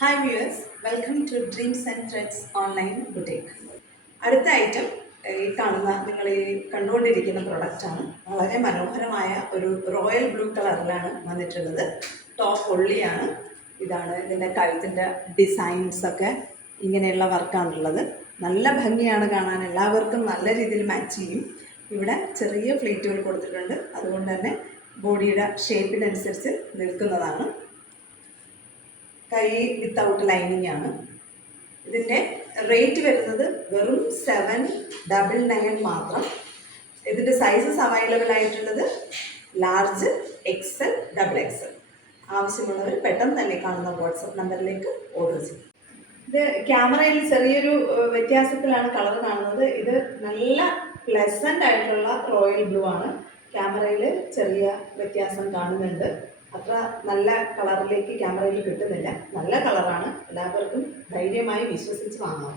Hi viewers, welcome to Dreams and Threads online boutique. അടുത്ത item ഈ കാണുന്ന നിങ്ങൾ ഈ കണ്ടുകൊണ്ടിരിക്കുന്ന പ്രൊഡക്റ്റാണ്. വളരെ മനോഹരമായ ഒരു റോയൽ ബ്ലൂ കളറിലാണ് വന്നിട്ടുള്ളത്. ടോപ്പ് ഒള്ളിയാണ്. ഇതാണ് ഇതിൻ്റെ കഴുത്തിൻ്റെ ഡിസൈൻസൊക്കെ ഇങ്ങനെയുള്ള വർക്കാണുള്ളത്. നല്ല ഭംഗിയാണ് കാണാൻ, എല്ലാവർക്കും നല്ല രീതിയിൽ മാച്ച് ചെയ്യും. ഇവിടെ ചെറിയ ഫ്ലീറ്റുകൾ കൊടുത്തിട്ടുണ്ട്, അതുകൊണ്ട് തന്നെ ബോഡിയുടെ ഷേപ്പിനനുസരിച്ച് നിൽക്കുന്നതാണ്. കൈ വിത്തൗട്ട് ലൈനിങ് ആണ്. ഇതിൻ്റെ റേറ്റ് വരുന്നത് വെറും 799 മാത്രം. ഇതിൻ്റെ സൈസസ് അവൈലബിൾ ആയിട്ടുള്ളത് ലാർജ്, എക്സൽ, XXL. ആവശ്യമുള്ളവർ പെട്ടെന്ന് തന്നെ കാണുന്ന വാട്സപ്പ് നമ്പറിലേക്ക് ഓർഡർ ചെയ്യും. ഇത് ക്യാമറയിൽ ചെറിയൊരു വ്യത്യാസത്തിലാണ് കളർ കാണുന്നത്. ഇത് നല്ല പ്ലസൻ്റ് ആയിട്ടുള്ള റോയൽ ബ്ലൂ ആണ്. ക്യാമറയിൽ ചെറിയ വ്യത്യാസം കാണുന്നുണ്ട്. അത്ര നല്ല കളറിലേക്ക് ക്യാമറയിൽ കിട്ടുന്നില്ല. നല്ല കളറാണ്, എല്ലാവർക്കും ധൈര്യമായി വിശ്വസിച്ച് വാങ്ങാം.